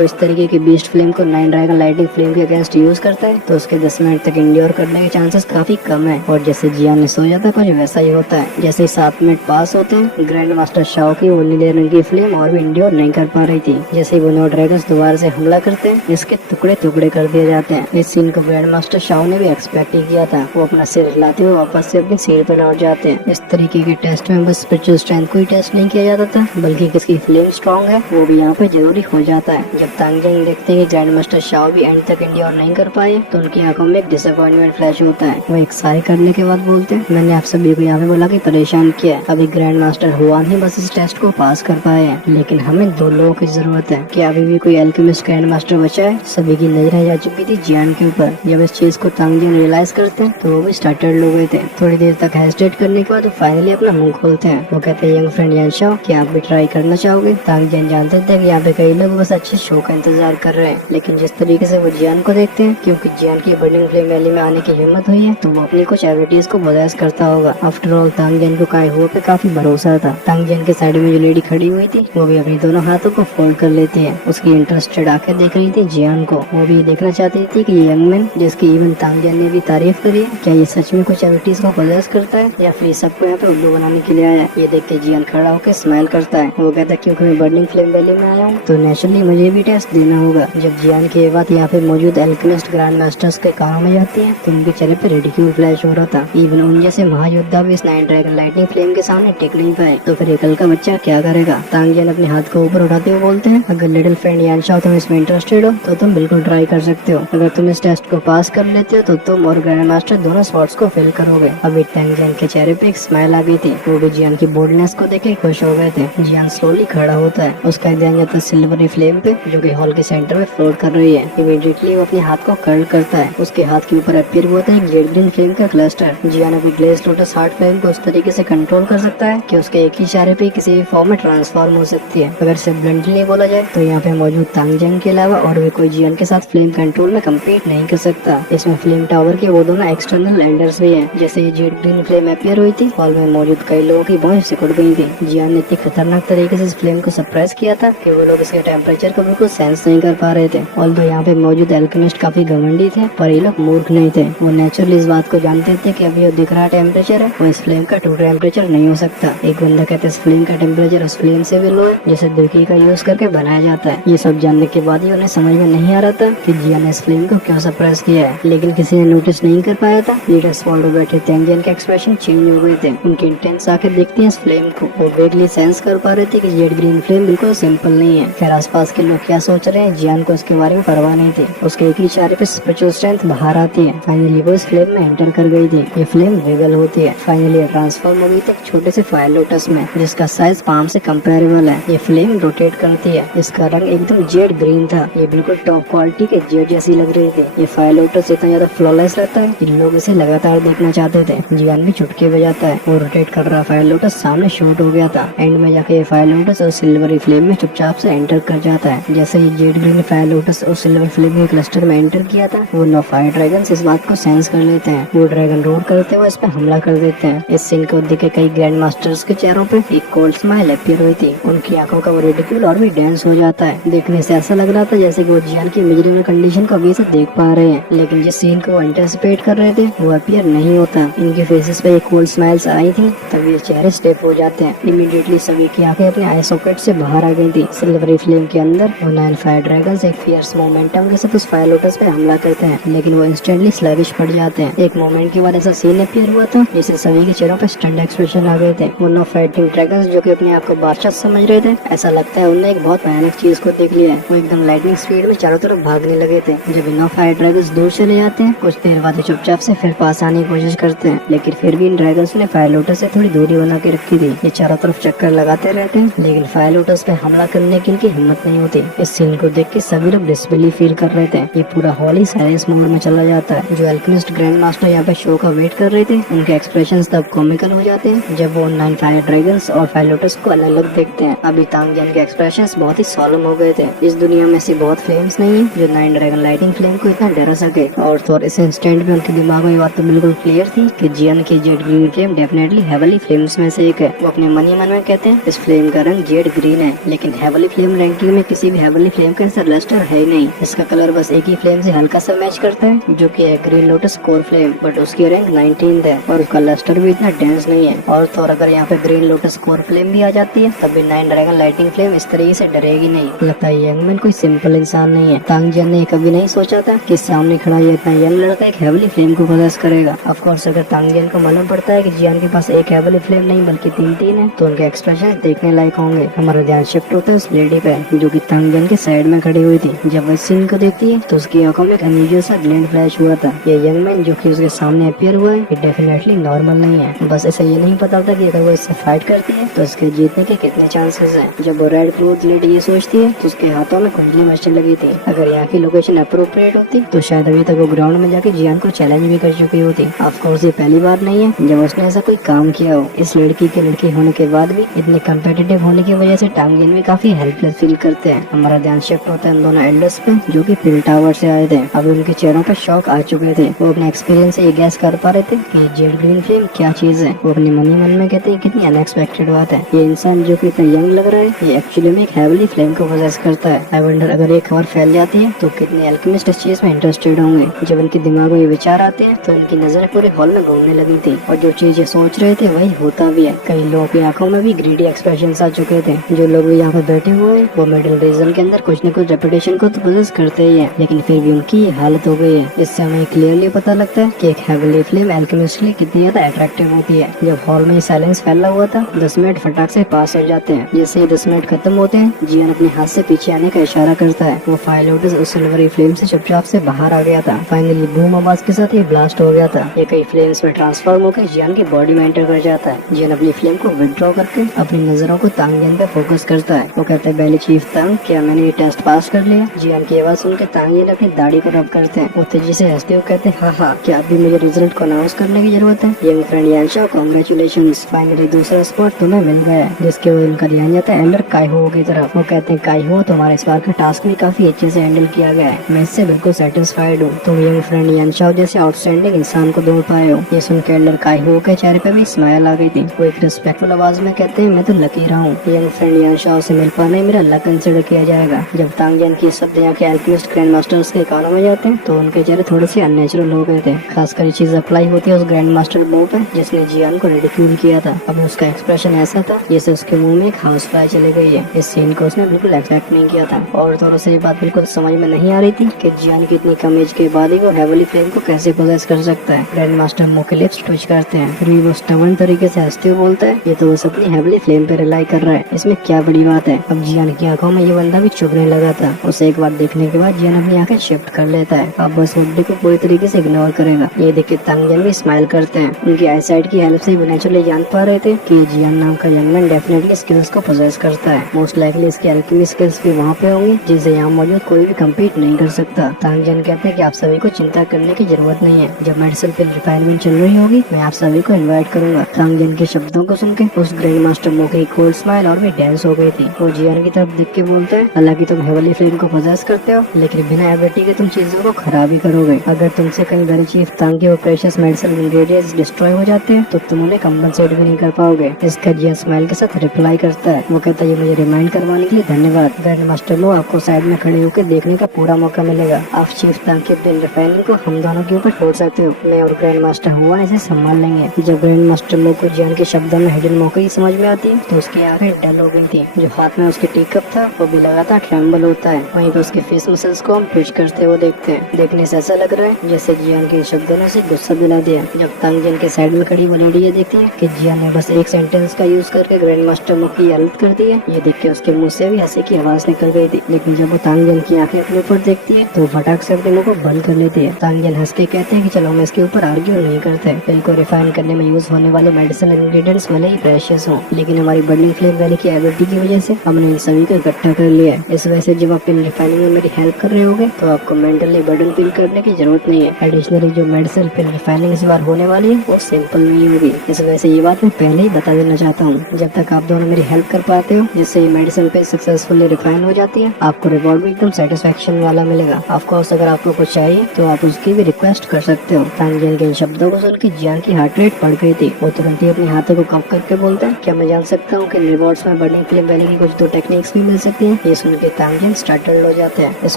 इस तरीके की बीस्ट फ्लेम को 9 ड्रैगन लाइटिंग फ्लेम के अगेंस्ट यूज करता है तो उसके 10 मिनट तक इंड्योर करने के चांसेस काफी कम है। और जैसे जियान ने सोचा था कुछ वैसा ही होता है। जैसे ही 7 मिनट पास होते हैं, ग्रैंड मास्टर शाओ की वो नीले रंग की फ्लेम और भी इंड्योर नहीं कर पा रही थी। जैसे ही वो 9 ड्रैगन्स दोबारा से हमला करते हैं, इसके टुकड़े टुकड़े कर दिए जाते हैं। इस सीन को ग्रैंड मास्टर शाओ ने भी एक्सपेक्ट ही किया था। वो अपना सिर हिलाते हुए वापस से अपनी सीट पर लौट जाते हैं। इस तरीके के टेस्ट में बस स्पिरिचुअल स्ट्रेंथ को ही टेस्ट नहीं किया जाता था, बल्कि किसकी फ्लेम स्ट्रॉन्ग है वो भी यहाँ पे जरूरी हो जाता है। जब तांगजेंग देखते हैं कि ग्रैंड मास्टर शाओ भी एंड तक इंड्योर नहीं कर पाए तो उनकी आंखों में एक डिसअपॉइंटमेंट फ्लैश होता है। वो एक साई करने के बाद बोलते हैं, मैंने आप सभी को यहाँ पे बोला कि परेशान किया है, अभी ग्रैंड मास्टर हुआन ही बस इस टेस्ट को पास कर पाए हैं, लेकिन हमें 2 लोगों की जरूरत है। क्या अभी भी कोई अल्केमिस्ट ग्रैंड मास्टर बचा है? सभी की नजरें जा चुकी थी जियान के ऊपर। जब इस चीज को तांगजेंग रियलाइज करते हैं तो वो भी स्टार्टेड हो गए थे। थोड़ी देर तक हेजिटेट करने के बाद वो फाइनली अपना मुंह खोलते हैं। वो कहते हैं, यंग फ्रेंड यान शाओ, क्या आप भी ट्राई करना चाहोगे? तांगजेंग जानते थे कि यहाँ पे कई लोग बस अच्छे शो का इंतजार कर रहे हैं, लेकिन जिस तरीके से वो जियान को देखते हैं, क्योंकि जियान की बर्निंग फ्लेम वैली में आने की हिम्मत हुई है तो वो अपनी कुछ एबिलिटीज को पोजेस करता होगा। आफ्टर ऑल तांगजेन को काय हुआ पे काफी भरोसा था। तांगजेन के साइड में जो लेडी खड़ी हुई थी वो भी अपनी दोनों हाथों को फोल्ड कर लेती है। उसकी इंटरेस्टेड आंखें देख रही थी जियान को। वो भी देखना चाहती थी कि ये यंग मैन, जिसकी इवन तांगजेन ने भी तारीफ करी है, क्या ये सच में कुछ एबिलिटीज को पोजेस करता है या फिर सबको यहाँ पे उल्लू बनाने के लिए आया है। ये देख के जियान खड़ा होकर स्माइल करता है। वो कहता है, क्योंकि मैं बर्निंग फ्लेम वैली में आया हूँ तो नेचुरली मुझे भी टेस्ट देना होगा। जब जियान की ये बात यहाँ पे मौजूद अल्केमिस्ट ग्रैंड मास्टर्स के कानों में जाती है तो उनके चेहरे पे रिडिक्यूल फ्लैश हो रहा था। इवन उन जैसे महायोद्धा भी इस 9 ड्रैगन लाइटिंग फ्लेम के सामने टिक नहीं पाए, तो फिर कल का बच्चा क्या करेगा? तांगजेन अपने हाथ को ऊपर उठाते हुए बोलते हैं, अगर लिटिल फ्रेंड यान शाओ तुम इसमें इंटरेस्टेड हो तो तुम बिल्कुल ट्राई कर सकते हो। अगर तुम इस टेस्ट को पास कर लेते हो तो तुम और ग्रैंड मास्टर दोनों स्पॉट्स को फिल करोगे। अभी तांगजेन के चेहरे पे एक स्माइल आ गई थी। वो भी जियान की बोल्डनेस को देख के खुश हो गए थे। जियान स्लोली खड़ा होता है। उसका ध्यान जाता है सिल्वरी फ्लेम पे जो कि हॉल के सेंटर में फ्लोट कर रही है। इमीडिएटली वो अपने हाथ को कर्ल करता है। उसके हाथ के ऊपर अपीयर हुआ था एक जेड ग्रीन फ्लेम का क्लस्टर। जियान अपनी ग्लेज लोटस हार्ट फ्लेम को उस तरीके से कंट्रोल कर सकता है कि उसके एक ही इशारे पे किसी भी फॉर्म में ट्रांसफॉर्म हो सकती है। अगर सिर्फ ब्लंटली बोला जाए तो यहाँ पे मौजूद तांगजेंग के अलावा और भी कोई जियान के साथ फ्लेम कंट्रोल में कम्पीट नहीं कर सकता। इसमें फ्लेम टावर के वो दोनों एक्सटर्नल एल्डर्स भी हैं। जैसे ये जेड ग्रीन फ्लेम अपीयर हुई थी, हॉल में मौजूद कई लोगों की भौंह सिकुड़ गई थी। जियान ने इतनी खतरनाक तरीके से इस फ्लेम को सरप्राइज किया था कि वो लोग इसके टेम्परेचर को बिल्कुल सेंस नहीं कर पा रहे थे। ऑल्दो यहाँ पे मौजूद अल्केमिस्ट काफी घमंडी थे, पर ये लोग मूर्ख नहीं थे। वो नेचुरली इस बात को जानते थे कि अभी जो दिख रहा टेम्परेचर है वो इस फ्लेम का ट्रू टेम्परेचर नहीं हो सकता। एक बंदा कहते इस फ्लेम का टेम्परेचर उस फ्लेम से भी लो है जिसे दुखी का यूज करके बनाया जाता है। ये सब जानने के बाद ही उन्हें समझ में नहीं आ रहा था कि जियान ने इस फ्लेम को क्यों सरप्राइज किया है, लेकिन किसी ने नोटिस नहीं कर पाया था। लीडर स्पॉट बैठे तांगजेन के एक्सप्रेशन चेंज हो गए थे। उनके इंटेंस आके देखती है इस फ्लेम को। वो वेगली सेंस कर पा रहे थे कि जेड ग्रीन फ्लेम बिल्कुल सिंपल नहीं है। खैर आसपास के लोग क्या सोच रहे हैं जियान को इसके बारे में परवाह नहीं थी। उसके एक ही इशारे पे स्पिरिचुअल स्ट्रेंथ बाहर आती है। फाइनली वो इस फ्लेम में एंटर कर गई थी। ये फ्लेम विगल होती है। फाइनली ट्रांसफॉर्म हो गई थी एक छोटे से फायर लोटस में जिसका साइज पाम से कंपेरेबल है। ये फ्लेम रोटेट करती है। इसका रंग एकदम जेड ग्रीन था। ये बिल्कुल टॉप क्वालिटी के जेड जैसी लग रही थी। ये फायर लोटस इतना ज्यादा फ्लॉलेस रहता है कि लोग इसे लगातार देखना चाहते थे। जियान भी चुटकी बजाता है। वो रोटेट कर रहा फायर लोटस सामने शूट हो गया था। एंड में जाके ये फायर लोटस और सिल्वरी फ्लेम में चुपचाप से एंटर कर जाता है। जैसे ही जेड ग्रीन फायर लोटस और सिल्वर फ्लेम के क्लस्टर में एंटर किया था, वो 9 फायर ड्रैगन्स इस बात को सेंस कर लेते हैं। वो ड्रैगन रोड करते हुए इस पे हमला कर देते हैं। इस सीन को देख के कई ग्रैंड मास्टर्स के चेहरों पे एक कोल्ड स्माइल अपीयर हुई थी। उनकी आंखों का वो रिडिक्यूल और भी डांस हो जाता है। देखने से ऐसा लग रहा था जैसे कि वो जियान की मिजरेबल कंडीशन को अभी से देख पा रहे हैं, लेकिन जिस सीन को वो एंटिसिपेट कर रहे थे वो अपीयर नहीं होता। इनके फेसेस पे एक कोल्ड स्माइल्स आई थी, तब ये चेहरे स्टेप हो जाते हैं। इमीडिएटली सभी की आंखें अपने आई सॉकेट से बाहर आ गई थी। सिल्वरी फ्लेम के अंदर वो 9 फायर ड्रैगन्स एक फियर्स मोमेंटम के साथ उस फायर लोटस पे हमला करते हैं, लेकिन वो इंस्टेंटली स्लैविश पड़ जाते हैं। एक मोमेंट के बाद ऐसा सीन अपीयर हुआ था जिससे सभी के चेहरों पे स्टंट एक्सप्रेशन आ गए थे। वो 9 फाइटिंग ड्रैगन्स जो कि अपने आप को बादशाह समझ रहे थे, ऐसा लगता है उन्होंने एक बहुत भयानक चीज को देख लिया है। वो एकदम लाइटनिंग स्पीड में चारों तरफ भागने लगे थे। जब 9 फायर ड्रैगन्स दूर चले जाते हैं, कुछ देर बाद चुपचाप से फिर पास आने की कोशिश करते हैं, लेकिन फिर भी इन ड्रैगन्स ने फायर लोटस से थोड़ी दूरी बना के रखी थी। ये चारों तरफ चक्कर लगाते रहते हैं, लेकिन फायर लोटस पे हमला करने की इनकी हिम्मत नहीं होती। इस सीन को देख के सभी लोग डिसबिलीव फील कर रहे थे। ये पूरा हॉल ही साइलेंस मोड में चला जाता है। जो अल्केमिस्ट ग्रैंड मास्टर यहाँ पे शो का वेट कर रहे थे, उनके एक्सप्रेशंस तब कॉमिकल हो जाते हैं जब वो 9 फायर ड्रैगन्स और फायर लोटस को अलग अलग देखते हैं। अभी तांगजेन के एक्सप्रेशंस बहुत ही सॉलम हो गए थे। इस दुनिया में ऐसी बहुत फ्लेम्स नहीं है जो 9 ड्रैगन लाइटिंग फ्लेम को इतना डरा सके। और तो इस इंस्टेंट में उनके दिमाग में बात तो बिल्कुल क्लियर थी कि जियान की Z green flame definitely heavenly flames में से एक है। वो अपने मन ही मन में कहते हैं इस फ्लेम का रंग जेड ग्रीन ग्रीन है, लेकिन हेवली फ्लेम रैंकिंग में किसी भी हेवली फ्लेम का ऐसा लस्टर है ही नहीं। इसका कलर बस एक ही फ्लेम से हल्का सा मैच करता है, जो कि है green lotus core flame, but उसकी रैंक 19th है और उसका लस्टर भी इतना डेंस नहीं है। और तो और अगर यहाँ पे ग्रीन लोटस कोर फ्लेम भी आ जाती है तब भी नाइन ड्रैगन लाइटिंग फ्लेम इस तरीके से डरेगी नहीं। लगता है यंगमैन कोई सिंपल इंसान नहीं है। तांग जियान ने कभी नहीं सोचा था कि सामने खड़ा ये इतना यंग लड़का एक हेवली फ्लेम को पोजेस करेगा। ऑफ कोर्स अगर तांग जियान को मालूम पड़ता है कि जियान के पास एक हेवली फ्लेम नहीं बल्कि तीन है तो उनके एक्सप्रेशन देखने लायक होंगे। हमारा ध्यान शिफ्ट होता है उस लेडी पे जो कि तांग जियान के साइड में खड़ी हुई थी। जब वह सीन को देखती है तो उसकी आंखों में एक अनयूजुअल सा ग्लिंट फ्लैश हुआ था। ये यंगमैन जो कि उसके सामने अपीयर हुआ है ये डेफिनेटली नॉर्मल नहीं है। बस इसे ये नहीं पता था कि अगर वो इससे फाइट करती है तो इसके जीतने के कितने चांसेस हैं। जब वो रेड क्लोथ लेडी ये सोचती है तो उसके हाथों में कुंडली मचने लगी थी। अगर यहाँ की लोकेशन अप्रोप्रिएट होती तो शायद अभी तक वो ग्राउंड में जाके जियान को चैलेंज भी कर चुकी होती। ऑफ कोर्स ये पहली बार नहीं है जब उसने ऐसा कोई काम किया हो। इस लड़की के लड़की होने के बाद भी इतने कम्पिटिटिव होने की वजह से टांग जियान भी काफी हेल्पलेस फील करते हैं। हमारा ध्यान शिफ्ट होता है इन दोनों एल्डर्स पे जो कि पिल टावर से आए थे। अब उनके चेहरों पर शॉक आ चुके थे। वो अपने एक्सपीरियंस से ये गैस कर पा रहे थे कि जेड ग्रीन फ्लेम क्या चीज है। वो अपने मन ही मन में कहते हैं कितनी अनएक्सपेक्टेड बात है। ये इंसान जो कि इतना यंग लग रहा है ये एक्चुअली में एक हेवली फ्लेम को पोजेस करता है। आई वंडर अगर ये खबर फैल जाती है तो कितने एल्केमिस्ट इस चीज में इंटरेस्टेड होंगे। जब उनके दिमाग में ये विचार आते हैं तो उनकी नजर पूरे हॉल में घूमने लगी थी और जो चीज ये सोच रहे थे वही होता भी है। कई लोगों की आंखों में भी ग्रीडी एक्सप्रेशन आ चुके थे। जो लोग भी यहाँ पे बैठे हुए हैं वो मिडिल रीजन के अंदर कुछ न कुछ रेपुटेशन को तो पोजेस करते ही है, लेकिन फिर भी उनकी ये हालत हो गई है। इससे हमें क्लियरली पता लगता है कि एक हेवली फ्लेम एल्केमिस्ट के लिए कितनी ज्यादा अट्रैक्टिव होती है। जब हॉल में साइलेंस फैला हुआ था 10 मिनट फटाक से पास हो जाते हैं। जैसे ही 10 मिनट खत्म होते हैं जियान अपने हाथ से पीछे आने का इशारा करता है। वो फायर लोटस उस सिल्वरी फ्लेम से चुपचाप से बाहर आ गया था। फाइनली बूम आवाज के साथ ये ब्लास्ट हो गया था। ये कई फ्लेम्स में ट्रांसफॉर्म होकर जियान की बॉडी में एंटर कर जाता है। जियान अपनी फ्लेम को विड्रॉ करके अपनी नजरों को तांग जियान पे फोकस करता है। वो कहते हैं पहले चीफ तांग क्या मैंने ये टेस्ट पास कर लिया। जियान की आवाज सुनकर तांग जियान अपनी दाढ़ी को रब करते हैं। वो तेजी से हंसते हुए कहते हैं हाँ क्या अभी मुझे रिजल्ट को अनाउंस करने की जरूरत है। यंग फ्रेंड यानशा कांग्रेचुलेशंस, फाइनली दूसरा स्पॉट तुम्हें मिल गया है। जिसके वो इनका ध्यान जाता है एल्डर काइहो की तरफ। वो कहते हैं काइहो तुम्हारे इस बार का टास्क भी काफी अच्छे से हैंडल किया गया है। मैं इससे बिल्कुल सेटिस्फाइड हूँ। तुम यंग फ्रेंड यानशा जैसे आउटस्टैंडिंग इंसान को ढूंढ पाए हो। ये सुनकर एल्डर काइहो के चेहरे पे भी स्माइल आ गई थी। वो एक रिस्पेक्टफुल आवाज में कहते हैं मैं तो लकी रहा हूँ। यंग फ्रेंड यानशा से मिल पाने मेरा लक कंसिडर किया जाएगा। जब तांग जियान की शब्द यहाँ के एल्केमिस्ट ग्रैंड मास्टर्स के कानों में जाते हैं तो उनके चेहरे थोड़े से अननेचुरल हो गए थे। खासकर ये चीज अप्लाई होती है उस ग्रैंड मास्टर बो पे जिसने जियान को रिडिक्यूल किया था। अब उसका एक्सप्रेशन ऐसा था जैसे उसके मुंह में एक हाउस फ्लाई चली गई है। इस सीन को उसने बिल्कुल एक्सपेक्ट नहीं किया था और थोड़ा से ये बात बिल्कुल समझ में नहीं आ रही थी कि जियान की इतनी कम एज के बाद ही वो हेवली फ्लेम को कैसे पोजेस कर सकता है। ग्रैंड मास्टर मुंह के लिप्स ट्विच करते हैं। फिर भी वो स्टबर्न तरीके से हंसते हुए बोलता है ये तो बस अपनी हेवली फ्लेम पे रिलाई कर रहा है, इसमें क्या बड़ी बात है। अब जियान की आंखों में ये बंदा भी चुभने लगा था। उसे एक बार देखने के बाद जियान अपनी आंखें शिफ्ट कर लेता है। अब बस हुड्डी को पूरी तरीके से इग्नोर करेगा। ये देख के तांग जियान भी स्माइल करते हैं। उनकी आईसाइट की हेल्प से वो नेचुरली जान पा रहे थे कि जियान नाम का यंगमैन डेफिनेटली स्किल्स को पोजेस करता है। मोस्ट लाइकली इसकी एल्केमी स्किल्स भी वहाँ पे होंगी जिसे यहाँ मौजूद कोई भी कम्पीट नहीं कर सकता। तांग जियान कहते हैं कि आप सभी को चिंता करने की जरूरत नहीं है। जब मेडिसिन पे रिफाइनमेंट चल रही होगी मैं आप सभी को इन्वाइट करूंगा। तांग जियान के शब्दों को सुन के उस ग्रैंड मास्टर मुंह की कोल्ड स्माइल और भी डांस हो गई थी। वो जियान की तरफ देख के बोलते हैं हालांकि तुम हेवली फ्लेम को पोजेस करते हो लेकिन बिना एबिलिटी के तुम चीजों को खराब ही करोगे। अगर तुमसे कहीं वेरी चीफ तांग के वो प्रेशियस मेडिसिन इंग्रेडिएंट्स डिस्ट्रॉय हो जाते हैं तो तुम उन्हें कंपनसेट भी नहीं कर पाओगे। इसका जियान स्माइल के साथ रिप्लाई करता है। वो कहता है ये मुझे रिमाइंड करवाने के लिए धन्यवाद। ग्रैंड मास्टर लो आपको साइड में खड़े होकर देखने का पूरा मौका मिलेगा। आप चीफ तांग के बिल रिफाइनिंग को हम दोनों के ऊपर छोड़ सकते हो। मैं और ग्रैंड मास्टर हुआ इसे संभाल लेंगे। जब ग्रैंड मास्टर लोग को जियान के शब्दों में हिडन मौके ही समझ में आती है तो उसकी आंखें डल हो गई थी। जो हाथ में उसके टी कप था वो भी लगातार ट्रेम्बल होता है। वहीं पे उसके फेस मसल्स को हम ट्विच करते हुए देखते हैं। देखने से ऐसा लग रहा है जैसे जियान के शब्दों ने उसे गुस्सा दिला दिया। जब तांग जियान के साइड में खड़ी वो लेडी ये देखती है कि जियान ने बस एक सेंटेंस का यूज करके ग्रैंड मास्टर मुख की हालत कर दी है। ये देख के उसके मुंह से भी हंसी की आवाज निकल गई थी। लेकिन जब वो तांग जियान की आंखें अपने ऊपर देखती है तो फटाक से अपने मुंह को बंद कर लेती है। तांग जियान हंस के कहते हैं कि चलो हम इसके ऊपर आर्ग्यू नहीं करते। पिल को रिफाइन करने में यूज होने वाले मेडिसिन इंग्रेडिएंट्स भले ही प्रेशियस हो लेकिन हमारी बर्निंग फ्लेम वैली की एबिलिटी की वजह से हमने इन सभी को इकट्ठा कर लिया है। इस वजह से जब आप पिल रिफाइनिंग में मेरी हेल्प कर रहे होगे तो आपको मेंटली बर्डन फील करने की जरूरत नहीं है। एडिशनली जो मेडिसिन पिल रिफाइनिंग इस बार होने वाली है वो सिंपल नहीं होगी। इस वजह से ये बात मैं पहले ही बता देना चाहता हूँ। जब तक आप दोनों मेरी हेल्प कर पाते हो जिससे ये मेडिसिन पे सक्सेसफुली रिफाइन हो जाती है आपको रिवॉर्ड भी एकदम सेटिस्फेक्शन वाला मिलेगा। ऑफ कोर्स अगर आपको कुछ चाहिए तो आप उसकी भी रिक्वेस्ट कर सकते हो। तांग जियान के इन शब्दों को सुन के जियान की हार्ट रेट बढ़ गई थी। वो तुरंत ही अपने हाथों को कप करके बोलता है क्या मैं जान सकता हूँ कि रिवॉर्ड्स में बर्निंग फ्लेम वैली की कुछ दो टेक्निक्स भी मिल सकती है। ये सुन के तांग जिन स्टार्टल्ड हो जाते हैं। इस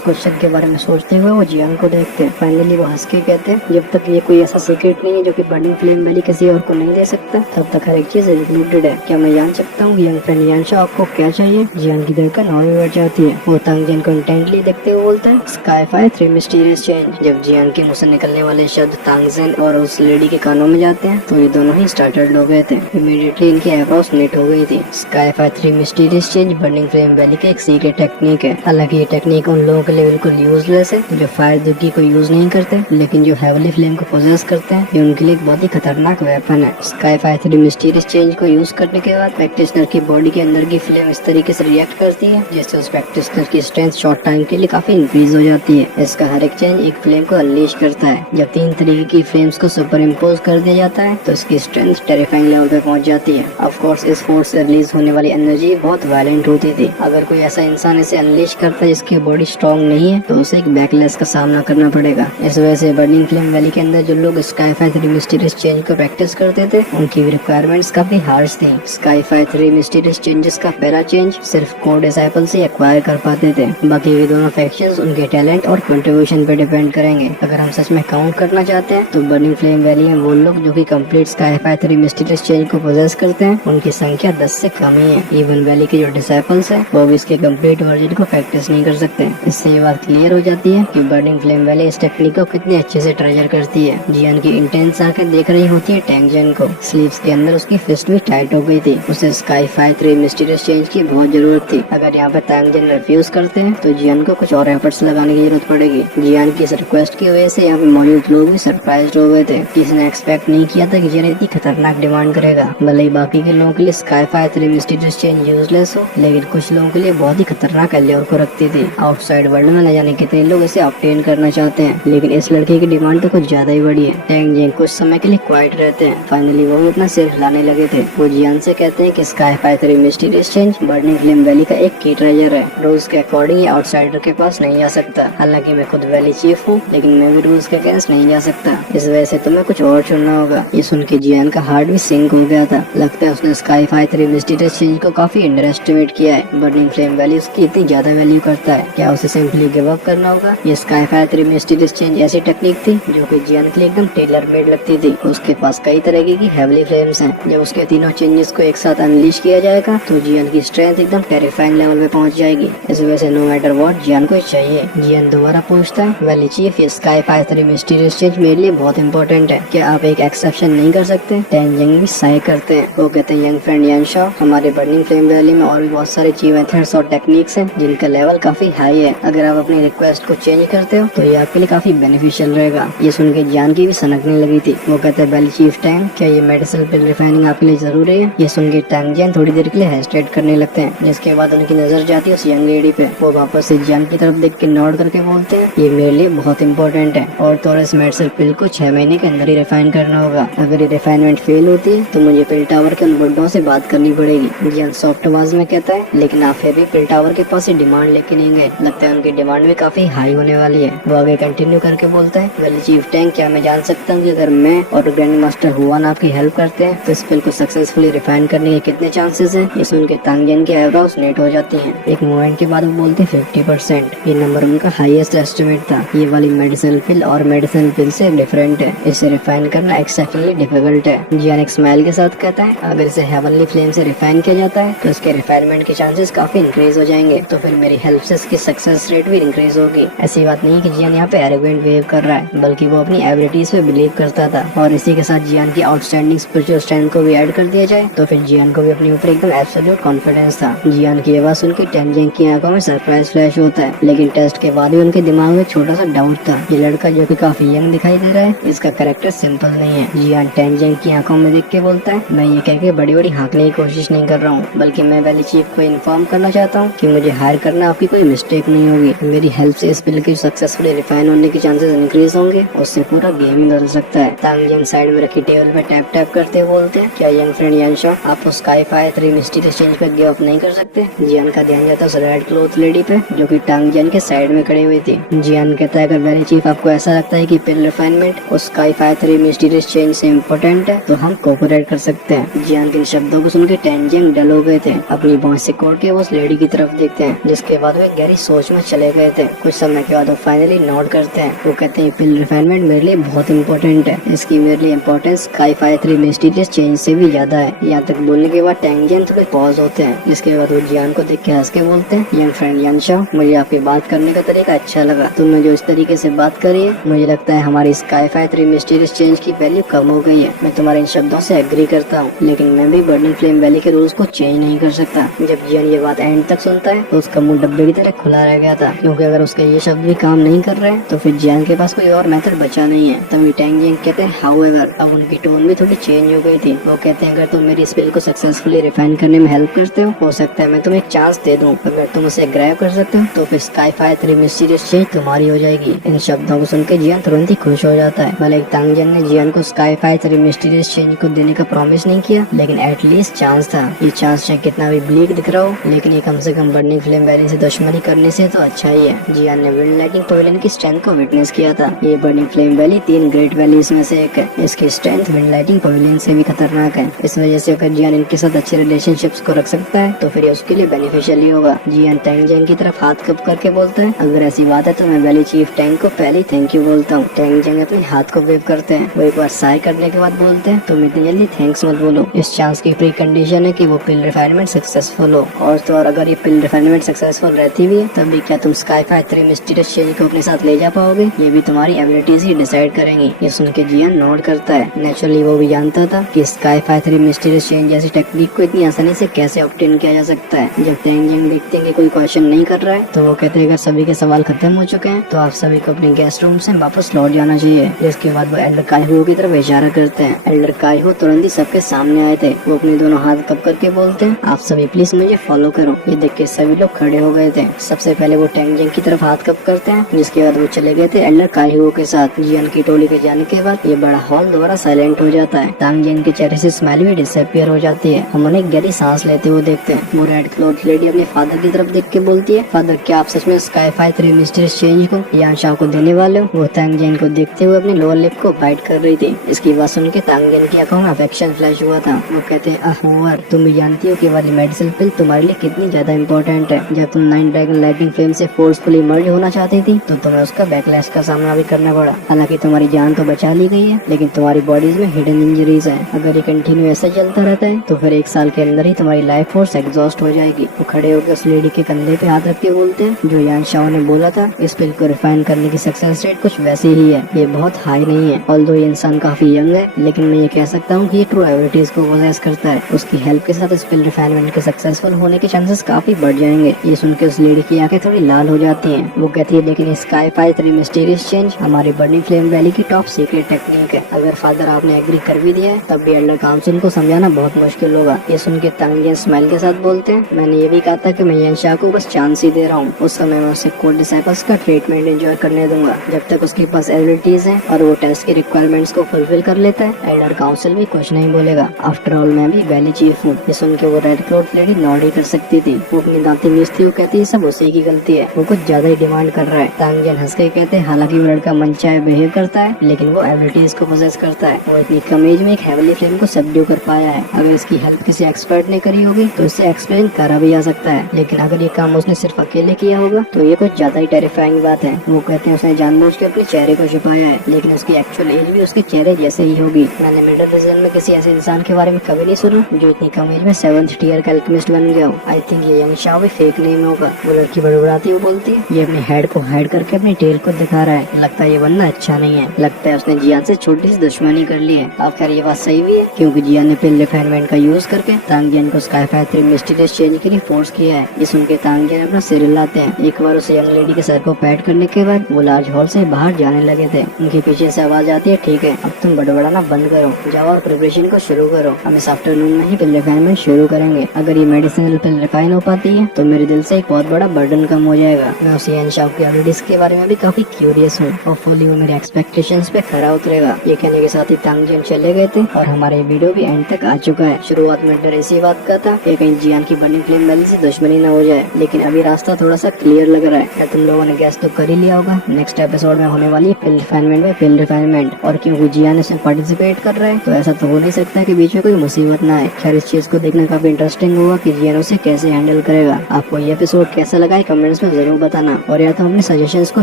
क्वेश्चन के बारे में सोचते हुए वो जियान को देखते हैं। फाइनली वो हंस के कहते हैं, जब तक ये कोई ऐसा सीक्रेट नहीं है जो कि बर्निंग फ्लेम वैली किसी और को नहीं दे सकता, तब तक हर एक चीज इंक्लूडेड है। क्या मैं जान सकता हूँ यंग फ्रेंड यानशा आपको क्या चाहिए? जियान की धड़कन और भी बढ़ जाती है। वो तांग जिन को इंटेंटली देखते हुए बोलता है, स्काईफाई 3 मिस्टीरियस चेंज। जब जियान के मुंह से निकलने वाले शब्द तांग जिन और उस लेडी के कानों में जाते हैं तो ये दोनों ही स्टार्टल्ड हो गए थे। इमीडिएटली इनकी आईब्रोज नेट हो गई थी। Sci-fi 3 mysterious change burning flame valley की एक सीक्रेट टेक्निक है। हालांकि ये टेक्निक उन लोगों के लिए बिल्कुल यूजलेस है जो फायर दुखी को यूज नहीं करते, लेकिन जो हेवली फ्लेम को पोजेस करते हैं ये उनके लिए एक बहुत ही खतरनाक वेपन है। स्काईफाई 3 मिस्टीरियस चेंज को यूज करने के बाद प्रैक्टिशनर की बॉडी के अंदर की फ्लेम इस तरीके से रिएक्ट करती है जिससे उस प्रैक्टिशनर की स्ट्रेंथ शॉर्ट टाइम के लिए काफी इंक्रीज हो जाती है। इसका हर एक चेंज एक फ्लेम को अनलीश करता है। जब 3 तरीके की फ्लेम्स को सुपर इम्पोज कर दिया जाता है तो इसकी स्ट्रेंथ टेरिफाइंग लेवल पे पहुंच जाती है। ऑफ कोर्स इस फोर्स से रिलीज होने वाली एनर्जी बहुत वायलेंट होती थी। अगर कोई ऐसा इंसान इसे अनलीश करता है जिसकी बॉडी स्ट्रॉन्ग नहीं है तो उसे एक बैकलैश का सामना करना पड़ेगा। इस वजह से बर्निंग फ्लेम वैली के अंदर जो लोग स्काईफाई 3 मिस्टीरियस चेंज को प्रैक्टिस करते थे उनकी रिक्वायरमेंट्स काफी हार्श थी। स्काईफाई 3 मिस्टीरियस चेंजेस का पैरा चेंज सिर्फ कोर डिसाइपल्स ही एक्वायर कर पाते थे। बाकी भी दोनों फैक्शंस उनके टैलेंट और कंट्रीब्यूशन पे डिपेंड करेंगे। अगर हम सच में काउंट करना चाहते हैं तो बर्निंग फ्लेम वैली में वो लोग जो कि कंप्लीट स्काईफाई 3 मिस्टीरियस चेंज को पोजेस करते हैं उनकी संख्या 10 से कम ही है। इवन वैली के जो डिसाइपल्स हैं वो भी इसके कंप्लीट वर्जन को प्रैक्टिस नहीं कर सकते। इससे ये बात क्लियर हो जाती है कि बर्निंग फ्लेम वैली इस टेक्निक को कितने अच्छे से ट्रेजर करती है। जियान की इंटेंस आंखें देख रही होती है टैंग जिन को। स्लीव्स के अंदर उसकी फिस्ट भी टाइट हो गई थी। उसे स्काईफाई 3 मिस्टीरियस चेंज की बहुत जरूरत थी। अगर यहाँ पे टैंग जिन रिफ्यूज करते हैं तो जियान को कुछ और एफर्ट्स लगाने की जरूरत पड़ेगी। जियान की इस रिक्वेस्ट की वजह से यहाँ पे मौजूद लोग भी सरप्राइज हो गए थे। किसी ने एक्सपेक्ट नहीं किया था कि जियान इतनी खतरनाक डिमांड करेगा। भले ही बाकी के लोगों के लिए स्काईफाई 3 मिस्टीरियस चेंज यूजलेस हो, लेकिन कुछ लोगों के लिए बहुत ही खतरनाक एल्योर को रखती थी। आउटसाइड वर्ल्ड में न जाने कितने लोग इसे ऑब्टेन करना चाहते हैं, लेकिन इस लड़के की डिमांड तो कुछ ज्यादा ही बड़ी है। टैंग जिन कुछ समय के लिए क्वाइट रहते हैं। फाइनली वो भी अपना सिर हिलाने लगे थे। वो जियान से कहते हैं कि sci-fi 3 mysterious change burning flame valley का एक की ट्रेजर है। रूल्स के अकॉर्डिंग ये आउटसाइडर के पास नहीं जा सकता। हालांकि मैं खुद वैली चीफ हूँ, लेकिन मैं भी रूल्स के अगेंस्ट नहीं जा सकता। इस वजह से तुम्हें कुछ और चुनना होगा। ये सुन के जियान का हार्ट भी सिंक हो गया था। लगता है उसने स्काईफाई 3 मिस्टीरियस चेंज को काफी अंडर एस्टिमेट किया है। बर्निंग फ्लेम वैली उसकी इतनी ज्यादा वैल्यू करता है। क्या उसे सिंपली गिव अप करना होगा? ये स्काईफाई 3 मिस्टीरियस चेंज ऐसी टेक्निक थी जो कि जियान के लिए एकदम टेलर मेड लगती थी। उसके पास कई तरह की हेवली फ्लेम्स हैं। जब उसके तीनों चेंजेस को एक साथ अनलीश किया जाएगा तो जियान की स्ट्रेंथ एकदम टेरिफाइंग लेवल पे पहुंच जाएगी। इस वजह से नो मैटर व्हाट जियान को चाहिए। जियान दोबारा पूछता है, वैली चीफ ये स्काईफाई 3 मिस्टीरियस चेंज मेरे लिए बहुत इंपॉर्टेंट है, क्या आप एक एक्सेप्शन नहीं कर सकते? टैंग जिन भी साई करते हैं। वो कहते हैं, यंग फ्रेंड यानशा, हमारे बर्निंग फ्लेम वैली में और भी बहुत सारे ची मेथड्स और टेक्निक्स हैं जिनका लेवल काफी हाई है। अगर आप अपनी रिक्वेस्ट को चेंज करते हो तो ये आपके लिए काफी बेनिफिशियल रहेगा। ये सुन के जियान की भी सनकने लगी थी। वो कहते हैं, वैली चीफ टैंग, क्या ये मेडिसिन पिल रिफाइनिंग आपके लिए जरूरी है? ये सुन के टैंग जियान थोड़ी देर के लिए हेजिटेट करने लगते हैं, जिसके बाद उनकी नजर जाती है उस यंग लेडी पे। वो वापस से जियान की तरफ देख के नोट करके बोलते हैं, ये मेरे लिए बहुत इंपॉर्टेंट है और तो इस मेडिसिन पिल को 6 महीने के अंदर ही रिफाइन करना होगा। अगर ये रिफाइनमेंट फेल होती है तो मुझे पिल टावर के उन बुड्ढों से बात करनी पड़ेगी। जियान सॉफ्ट आवाज में कहता है, लेकिन आप फिर भी पिल टावर के पास ही डिमांड लेके नहीं गए। लगता है उनकी डिमांड भी काफी हाई होने वाली है। वो आगे कंटिन्यू करके बोलता है, वैली चीफ टैंग, क्या मैं जान सकता हूँ कि अगर मैं और ग्रैंड मास्टर हुआन आपकी हेल्प करते हैं तो इस पिल को सक्सेसफुली रिफाइन करने के कितने चांसेस है? ये सुन के तांग जिन की आईब्रोज नेट हो जाती हैं। एक मोमेंट के बाद वो बोलते हैं 50%। ये नंबर उनका हाईएस्ट एस्टिमेट था। ये वाली मेडिसिन पिल और मेडिसिन पिल से डिफरेंट है। इसे रिफाइन करना एक्सेप्शनली डिफिकल्ट है। जियान एक स्माइल के साथ कहता है, अगर इसे हेवनली फ्लेम से रिफाइन किया जाता है तो इसके रिफाइनमेंट के चांसेस काफी इंक्रीज हो जाएंगे। तो फिर मेरी हेल्प से इसकी सक्सेस रेट भी इंक्रीज होगी। ऐसी बात नहीं कि जियान यहाँ पे एरोगेंट बिहेव कर रहा है, बल्कि वो अपनी एबिलिटीज पे बिलीव करता था। और इसी के साथ जियान की आउटस्टैंडिंग स्पिरिचुअल स्ट्रेंथ को भी ऐड कर दिया जाए तो फिर जियान को भी अपने ऊपर एकदम एब्सोल्यूट कॉन्फिडेंस था। जियान की आवाज सुन के टैंग जिन की आंखों में सरप्राइज फ्लैश होता है, लेकिन टेस्ट के बाद भी उनके दिमाग में छोटा सा डाउट था। ये लड़का जो कि काफी यंग दिखाई दे रहा है, इसका कैरेक्टर सिंपल नहीं है। जियान टैंग जिन की आंखों में देख के बोलता है, मैं ये कह के बड़ी बड़ी हाँकने की कोशिश नहीं कर रहा हूँ, बल्कि मैं वैली चीफ को इन्फॉर्म करना चाहता हूँ कि मुझे हायर करना आपकी कोई मिस्टेक नहीं होगी। मेरी हेल्प से इस पिल के सक्सेसफुली रिफाइन होने के चांसेस इंक्रीज होंगे, उससे पूरा गेम ही बदल सकता है। तांग जिन साइड में रखी टेबल पे टैप टैप करते हुए बोलते हैं, क्या यंग फ्रेंड यानशा, आप उस स्काईफाई 3 मिस्टीरियस चेंज पे गिव अप नहीं कर सकते? जियान का ध्यान जाता है उस रेड क्लॉथ लेडी पे जो कि टांग जिन के साइड में खड़ी हुई थी। जियान कहता है, अगर वैली चीफ आपको ऐसा लगता है कि पिल रिफाइनमेंट उस स्काईफाई 3 मिस्टीरियस चेंज से इम्पोर्टेंट है तो हम कोऑपरेट कर सकते हैं। जियान के शब्दों को सुनकर टैंग जिन डल हो गए थे। अपनी बांह से कोड़ के वो उस लेडी की तरफ देखते हैं, जिसके बाद वे गहरी सोच में चले गए थे। कुछ समय के बाद वो फाइनली नोट करते हैं। वो कहते हैं पिल रिफाइनमेंट मेरे लिए बहुत इंपॉर्टेंट है, इसकी मेरे लिए importance sky fire 3 mysterious change से भी ज्यादा है। यहाँ तक बोलने के बाद टैंग जियान थोड़े पॉज होते हैं, जिसके बाद वो जियान को देख के हंस के बोलते हैं, यंग फ्रेंड यानशाओ, मुझे आपकी बात करने का तरीका अच्छा लगा। तुमने जो इस तरीके से बात करी है, मुझे लगता है हमारी स्काई फायर 3 मिस्टीरियस चेंज की वैल्यू कम हो गई है। मैं तुम्हारे इन शब्दों से एग्री करता हूँ, लेकिन मैं भी बर्निंग फ्लेम वैली के रूल्स को चेंज नहीं कर सकता। जब जियान ये बात एंड तक सुनता है तो उसका मुंह डब्बे की तरह खुला रह गया था, क्योंकि अगर उसके ये शब्द भी काम नहीं कर रहे तो फिर जियान के पास कोई और मेथड बचा नहीं है। तभी टैंग जियांग कहते हैं हाउएवर, अब उनकी टोन भी थोड़ी चेंज हो गई थी। वो कहते हैं अगर तुम मेरी स्पिल को सक्सेसफुली रिफाइन करने में हेल्प करते हो सकता है मैं तुम्हें एक चांस दे दूं। अगर तुम उसे ग्रैब कर सकते हो तो फिर स्काई फायर 3 मिस्टीरियस चेंज तुम्हारी हो जाएगी। इन शब्दों को सुन के जियान तुरंत ही खुश हो जाता है। भले तांग जियान ने जियान को स्काई फायर 3 मिस्टीरियस चेंज को देने का प्रॉमिस नहीं किया, लेकिन एटलीस्ट चांस था। ये चांस चाहे कितना भी ब्लीक दिख रहा हो, लेकिन ये कम से कम बर्निंग फ्लेम वैली से दुश्मनी करने से तो अच्छा ही है। जियान ने विंड लाइटिंग पवेलियन की स्ट्रेंथ को विटनेस किया था। ये burning flame valley 3 great valleys में से एक है। इसकी स्ट्रेंथ विंड लाइटिंग पवेलियन से भी खतरनाक है। इस वजह से अगर जियान इनके साथ अच्छे रिलेशनशिप्स को रख सकता है तो फिर ये उसके लिए बेनिफिशियल ही होगा। जियान टैंग जियांग की तरफ हाथ कप करके बोलता है, अगर ऐसी बात है तो मैं वैली चीफ टैंग को पहले थैंक यू बोलता हूँ। टैंग जियांग अपने हाथ को वेव करते हैं। वो एक बार साय करने के बाद बोलते हैं, तुम इतनी जल्दी थैंक्स मत बोलो, इस चांस की प्री कंडीशन है कि वो पिल रिफाइनमेंट सक्सेसफुल हो। और तो और अगर ये पिल रिफाइनमेंट सक्सेसफुल रहती भी है तब भी क्या तुम स्काई फायर 3 मिस्टीरियस चेंज को अपने साथ ले जा पाओगे, ये भी तुम्हारी एबिलिटीज ही डिसाइड करेंगी। ये सुन के जियान नोट करता है। नेचुरली वो भी जानता था कि स्काई फायर 3 मिस्टीरियस चेंज जैसी टेक्निक को इतनी आसानी से कैसे ऑब्टेन किया जा सकता है। जब टैंग जियांग देखते हैं कि कोई क्वेश्चन नहीं कर रहा है तो वो कहते हैं अगर सभी के सवाल खत्म हो चुके हैं तो आप सभी को अपने गेस्ट रूम से वापस लौट जाना चाहिए। जिसके बाद वो एल्डर काइहो की तरफ इशारा करते हैं। एल्डर काइहो तुरंत ही सबके सामने आए थे। वो अपने दोनों हाथ कप करके बोलते हैं, आप सभी प्लीज मुझे फॉलो करो। ये देख के सभी लोग खड़े हो गए थे। सबसे पहले वो टैंग जियांग की तरफ हाथ कप करते हैं, जिसके बाद वो चले गए थे एल्डर काइहो के साथ। जियान की टोली के जाने के बाद ये बड़ा हॉल दोबारा साइलेंट हो जाता है। तांग जियांग के चेहरे से स्माइल भी डिसअपियर हो जाती है। हम उन्हें गहरी सांस लेते हुए देखते हैं। वो रेड क्लॉथ लेडी अपने फादर की तरफ देख के बोलती है, फादर क्या आप सच में स्काई फायर 3 मिस्टीरियस चेंज को यानशाओ को देने वाले हो? वो तांग जियांग को देखते हुए अपने लोअर लिप को बाइट कर रही थी। इसकी बात सुन के तांग जियांग की आंखों में अफेक्शन फ्लैश हुआ था। वो कहते हैं, तुम भी जानती हो कि वाली मेडिसिन पिल तुम्हारे लिए कितनी ज्यादा इम्पोर्टेंट है। जब तुम 9 ड्रैगन लाइटिंग फ्लेम से फोर्सफुली मर्ज होना चाहती थी तो तुम्हें उसका बैकलैश का सामना भी करना पड़ा। हालांकि तुम्हारी जान तो बचा ली गई है, लेकिन तुम्हारी बॉडीज में हिडन इंजरीज है। अगर ये कंटिन्यू ऐसा चलता रहता है तो फिर 1 साल के अंदर ही तुम्हारी लाइफ फोर्स एग्जॉस्ट हो जाएगी। वो खड़े होकर उस लेडी के कंधे पे हाथ रख के बोलते हैं, जो यानशाओ ने बोला था इस पिल को रिफाइन करने की सक्सेस रेट कुछ वैसी ही है। ये बहुत हाई नहीं है। ऑल्दो ये इंसान काफी यंग है, लेकिन मैं ये कह सकता हूँ कि ये ट्रू एबिलिटीज को पोजेस करता है। उसकी हेल्प के साथ इस पिल रिफाइनमेंट के सक्सेसफुल होने के चांसेस काफी बढ़ जाएंगे। ये सुन के उस लेडी की आंखें थोड़ी लाल हो जाती हैं। वो कहती है, लेकिन स्काई फायर 3 मिस्टीरियस चेंज हमारी बर्निंग फ्लेम वैली की टॉप सीक्रेट टेक्निक है। अगर फादर आपने एग्री कर भी दिया है तब भी एल्डर काउंसिल को समझाना बहुत मुश्किल होगा। ये सुन के तांग जियांग स्माइल के साथ बोलते हैं, मैंने ये भी कहा था कि मैं यानशाओ को बस चांस ही दे रहा हूँ। उस समय मैं उसे कोड डिसाइपल्स का ट्रीटमेंट एंजॉय करने दूंगा जब तक उसके पास एबिलिटीज है और वो टेस्ट की रिक्वायरमेंट्स को फुलफिल कर लेता है। एल्डर काउंसिल भी कुछ नहीं बोलेगा। आफ्टर ऑल मैं भी वैली चीफ हूँ। ये सुन के वो रेड क्लॉथ लेडी नॉड ही कर सकती थी। वो अपनी दांती मीचती हुई कहती है, सब उसी की गलती है, वो कुछ ज्यादा ही डिमांड कर रहा है। तांग जियांग हंस के कहते हैं, हालांकि वो लड़का मनचाहे बिहेव करता है, लेकिन वो एबिलिटीज को पोजेस करता है। वो इतनी कम एज में एक हेवनली फ्लेम को सबड्यू कर पाया है। अगर इसकी हेल्प किसी एक्सपर्ट ने करी होगी तो इसे एक्सप्लेन करा भी जा सकता है, लेकिन अगर ये काम उसने सिर्फ अकेले किया होगा तो ये कुछ ज्यादा ही टेरिफाइंग बात है। वो कहते हैं उसने जानबूझ के अपने चेहरे को छुपाया है, लेकिन उसकी एक्चुअल एज भी उसके चेहरे जैसे ही होगी। मैंने मिडिल रीजन में किसी ऐसे इंसान के बारे में कभी नहीं सुना जो इतनी कम एज में 7th टियर का अल्केमिस्ट बन गया हो। आई थिंक ये यानशाओ भी फेक नेम होगा। वो लड़की बड़बड़ाती हुई बोलती है, ये अपने हेड को हाइड करके अपनी टेल को दिखा रहा है। लगता है ये बनना अच्छा नहीं है। लगता है उसने जियान से छोटी सी दुश्मनी कर ली है। आखिर ये बात सही भी है, क्योंकि जियान ने पिल रिफाइनमेंट का यूज करके तांग जियांग को स्काई फायर 3 मिस्टीरियस चेंज के लिए फोर्स किया है। ये सुन के तांग जियांग अपना सिर हिलाते हैं। एक बार उसे यंग लेडी के सर को पैट करने के बाद वो लार्ज हॉल से बाहर जाने लगे थे। उनके पीछे से आवाज आती है, ठीक है अब तुम बड़बड़ाना बंद करो, जाओ और प्रिपरेशन को शुरू करो। हम इस आफ्टरनून में ही पिल रिफाइनमेंट शुरू करेंगे। अगर ये मेडिसिनल पिल रिफाइन हो पाती है तो मेरे दिल से एक बहुत बड़ा बर्डन कम हो जाएगा। मैं उस यानशाओ की एबिलिटीज के बारे में भी काफी क्यूरियस हूँ। होपफुली वो मेरे एक्सपेक्टेशंस पे खरा उतरेगा। ये कहने के साथ ही तांग जियांग चले गए थे और हमारे वीडियो भी एंड तक आ चुका है। शुरुआत में डर इसी बात का था कि कहीं जियान की बर्निंग फ्लेम वैली से दुश्मनी न हो जाए, लेकिन अभी रास्ता थोड़ा सा क्लियर लग रहा है। क्या तुम लोगों ने गैस तो कर ही लिया होगा, नेक्स्ट एपिसोड में होने वाली है पिल रिफाइनमेंट में पिल रिफाइनमेंट। और क्योंकि जियान इसमें पार्टिसिपेट कर रहा है तो ऐसा तो हो नहीं सकता कि बीच में कोई मुसीबत ना आए। खैर इस चीज को देखना काफी इंटरेस्टिंग होगा कि जियान उसे कैसे हैंडल करेगा। आपको ये एपिसोड कैसा लगा है कमेंट्स में जरूर बताना, और यार तुम अपने सजेशंस को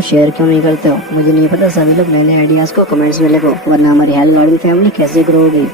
शेयर क्यों नहीं करते हो? मुझे नहीं पता, सभी लोग नए नए आइडियाज को कमेंट्स में लिखो, वरना हमारी हेल्थ गार्डन फैमिली कैसे ग्रो होगी।